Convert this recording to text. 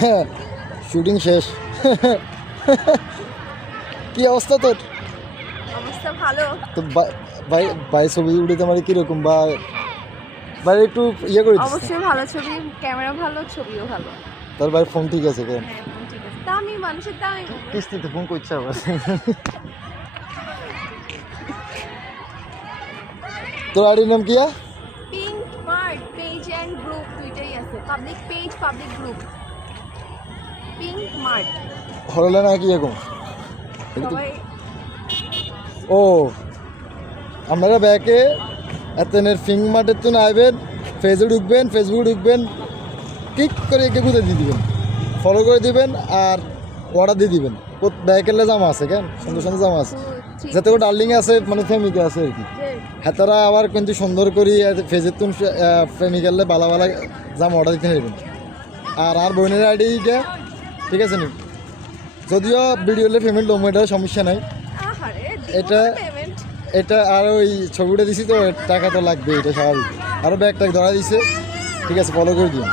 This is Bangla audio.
হ্যাঁ শুটিং শেষ। কি অবস্থা তোর? অবস্থা ভালো। তো ভাই ভাই ছবি উঠেতে মানে কিরকম বা ভাই একটু ইয়ে করে দিস না? অবশ্যই ভালো ছবি, ক্যামেরা ভালো, ছবিও ভালো। তোর ভাই ফোন ঠিক আছে কেন? হ্যাঁ ফোন ঠিক আছে, দামি মানুষের দামি। কিস্তিতে ফোন করছে আবার। তোর আইডির নাম কি? Pink mart page and group দুইটাই আছে, public page public group. Pink mart হরলে না কি এখন? সবাই ও আপনারা ব্যাকে এতনের ফিং মার্টের তো আইবেন, ফেসে ঢুকবেন, ফেসবুকে ঢুকবেন, ক্লিক করে একে খুঁজে দিয়ে দিবেন, ফলো করে দিবেন আর অর্ডার দিয়ে দিবেন। ব্যাকেলে জামা আছে কেন, সুন্দর সুন্দর জামা আছে, যাতে ও ডার্লিং আছে মানে ফেমিকে আছে আর কি। হ্যাঁ তারা আবার কিন্তু সুন্দর করে ফেজের তুন ফেমিকালে বালা বালা জামা অর্ডার দিতে পারবেন। আর বোনের আইডি ঠিক আছে নি, যদিও ভিডিওলে পেমেন্ট লোম, এটা সমস্যা নাই। এটা পেমেন্ট এটা আর ওই ছবিটা দিছি তো টাকা তো লাগবে, এটা স্বাভাবিক। আরও ব্যাগ ট্যাগ ধরা দিছে, ঠিক আছে ফলো করে দিন।